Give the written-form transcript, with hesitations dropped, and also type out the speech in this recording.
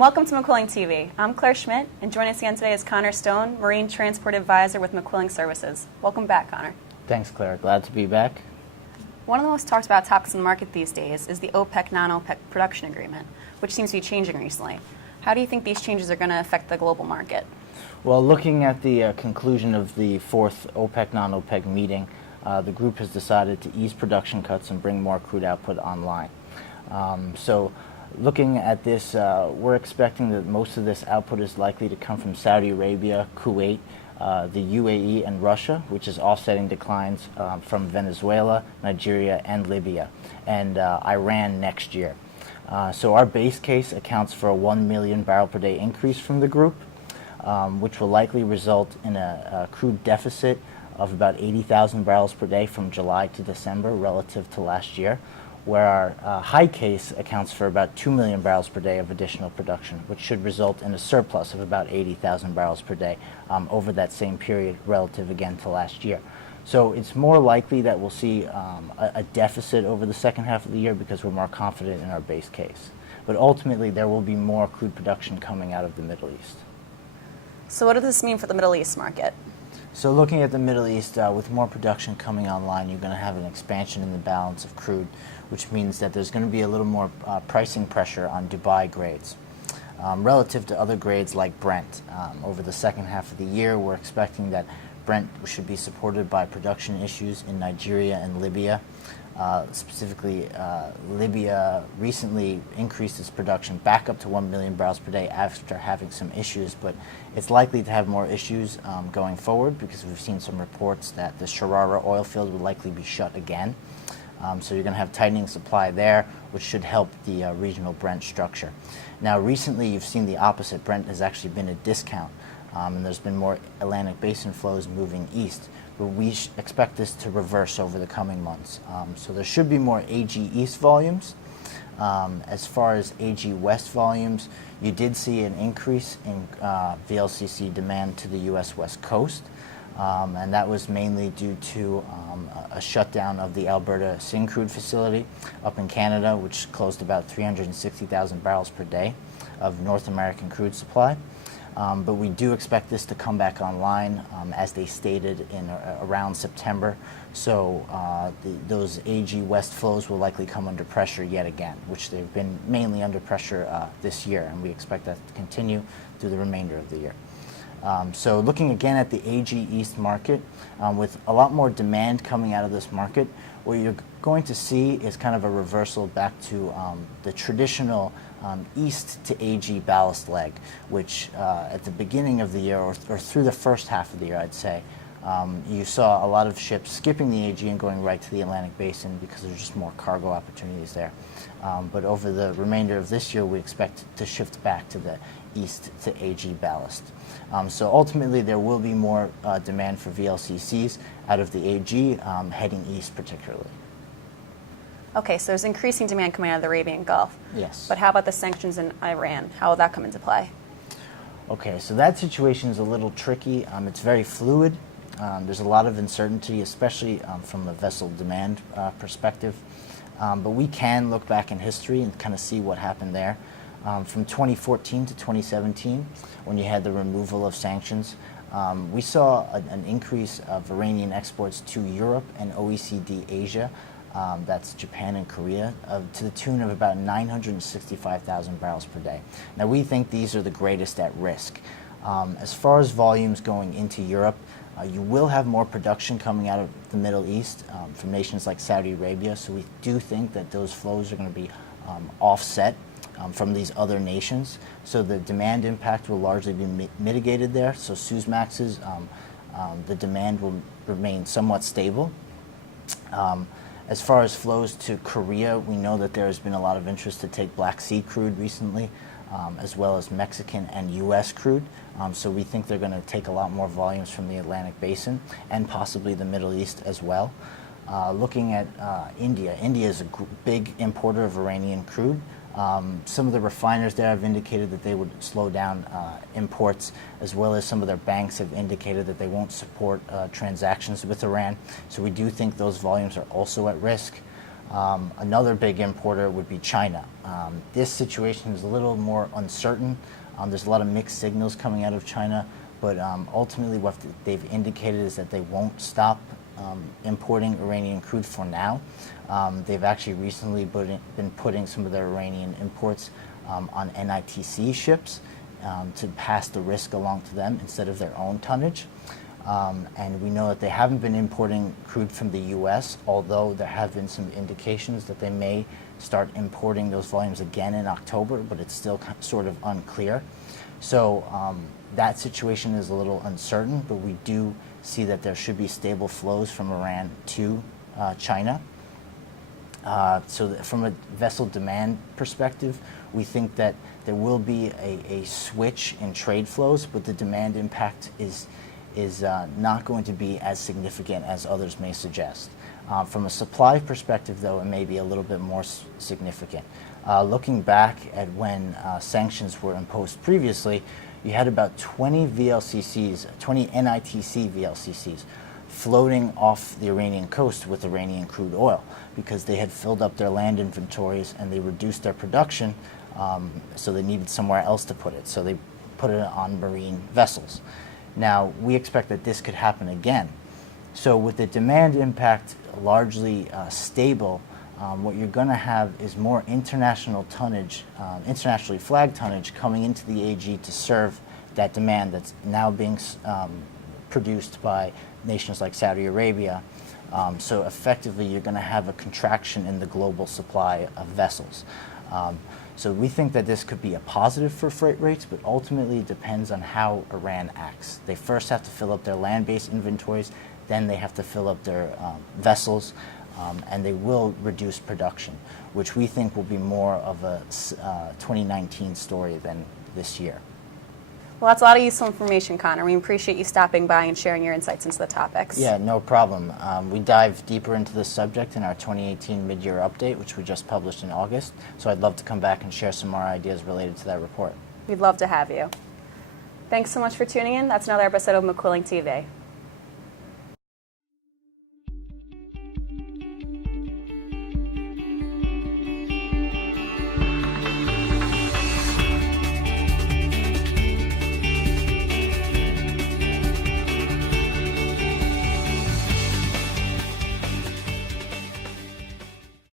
and welcome to McQuilling TV. I'm Claire Schmidt, and joining us again today is Conor Stone, Marine Transport Advisor with McQuilling Services. Welcome back, Conor. Thanks, Claire. Glad to be back. One of the most talked about topics in the market these days is the OPEC, non-OPEC production agreement, which seems to be changing recently. How do you think these changes are going to affect the global market? Well, looking at the conclusion of the fourth OPEC, non-OPEC meeting, the group has decided to ease production cuts and bring more crude output online. So looking at this, we're expecting that most of this output is likely to come from Saudi Arabia, Kuwait, the UAE, and Russia, which is offsetting declines from Venezuela, Nigeria, and Libya, and Iran next year. So our base case accounts for a 1 million barrel per day increase from the group, which will likely result in a crude deficit of about 80,000 barrels per day from July to December relative to last year, where our high case accounts for about 2 million barrels per day of additional production, which should result in a surplus of about 80,000 barrels per day over that same period relative again to last year. So it's more likely that we'll see a deficit over the second half of the year because we're more confident in our base case. But ultimately there will be more crude production coming out of the Middle East. So what does this mean for the Middle East market? So looking at the Middle East, with more production coming online, you're going to have an expansion in the balance of crude, which means that there's going to be a little more pricing pressure on Dubai grades. Relative to other grades like Brent, over the second half of the year, we're expecting that Brent should be supported by production issues in Nigeria and Libya. Specifically, Libya recently increased its production back up to 1 million barrels per day after having some issues, but it's likely to have more issues going forward because we've seen some reports that the Sharara oil field will likely be shut again. So you're going to have tightening supply there, which should help the regional Brent structure. Now, recently you've seen the opposite. Brent has actually been a discount, and there's been more Atlantic Basin flows moving east. But we expect this to reverse over the coming months. So there should be more AG East volumes. As far as AG West volumes, you did see an increase in VLCC demand to the U.S. West Coast, and that was mainly due to a shutdown of the Alberta Syncrude facility up in Canada, which closed about 360,000 barrels per day of North American crude supply. But we do expect this to come back online, as they stated, in around September. So those AG West flows will likely come under pressure yet again, which they've been mainly under pressure this year, and we expect that to continue through the remainder of the year. So looking again at the AG East market, with a lot more demand coming out of this market, what you're going to see is kind of a reversal back to the traditional east to AG ballast leg, which at the beginning of the year or through the first half of the year, I'd say, you saw a lot of ships skipping the AG and going right to the Atlantic Basin because there's just more cargo opportunities there. But over the remainder of this year, we expect to shift back to the east to AG ballast. So ultimately, there will be more demand for VLCCs out of the AG, heading east particularly. Okay, so there's increasing demand coming out of the Arabian Gulf. Yes. But how about the sanctions in Iran? How will that come into play? Okay, so that situation is a little tricky. It's very fluid. There's a lot of uncertainty, especially from a vessel demand perspective. But we can look back in history and kind of see what happened there. From 2014 to 2017, when you had the removal of sanctions, we saw an increase of Iranian exports to Europe and OECD Asia, that's Japan and Korea, to the tune of about 965,000 barrels per day. Now, we think these are the greatest at risk. As far as volumes going into Europe, you will have more production coming out of the Middle East from nations like Saudi Arabia, so we do think that those flows are going to be offset from these other nations. So the demand impact will largely be mitigated there. So Suezmaxes, the demand will remain somewhat stable. As far as flows to Korea, we know that there has been a lot of interest to take Black Sea crude recently, as well as Mexican and U.S. crude. So we think they're going to take a lot more volumes from the Atlantic Basin and possibly the Middle East as well. Looking at India, India is a big importer of Iranian crude. Some of the refiners there have indicated that they would slow down imports, as well as some of their banks have indicated that they won't support transactions with Iran. So we do think those volumes are also at risk. Another big importer would be China. This situation is a little more uncertain. There's a lot of mixed signals coming out of China, but ultimately what they've indicated is that they won't stop importing Iranian crude for now. They've actually recently been putting some of their Iranian imports on NITC ships to pass the risk along to them instead of their own tonnage. And we know that they haven't been importing crude from the U.S., although there have been some indications that they may start importing those volumes again in October, but it's still sort of unclear. So that situation is a little uncertain, but we do see that there should be stable flows from Iran to China. So from a vessel demand perspective, we think that there will be a switch in trade flows, but the demand impact is not going to be as significant as others may suggest. From a supply perspective, though, it may be a little bit more significant. Looking back at when sanctions were imposed previously, you had about 20 VLCCs, 20 NITC VLCCs, floating off the Iranian coast with Iranian crude oil because they had filled up their land inventories and they reduced their production, so they needed somewhere else to put it. So they put it on marine vessels. Now, we expect that this could happen again. So with the demand impact largely stable, what you're going to have is more international tonnage, internationally flagged tonnage coming into the AG to serve that demand that's now being produced by nations like Saudi Arabia. So effectively, you're going to have a contraction in the global supply of vessels. So we think that this could be a positive for freight rates, but ultimately it depends on how Iran acts. They first have to fill up their land-based inventories, then they have to fill up their vessels, and they will reduce production, which we think will be more of a 2019 story than this year. Well, that's a lot of useful information, Conor. We appreciate you stopping by and sharing your insights into the topics. Yeah, no problem. We dive deeper into this subject in our 2018 mid-year update, which we just published in August. So I'd love to come back and share some more ideas related to that report. We'd love to have you. Thanks so much for tuning in. That's another episode of McQuilling TV.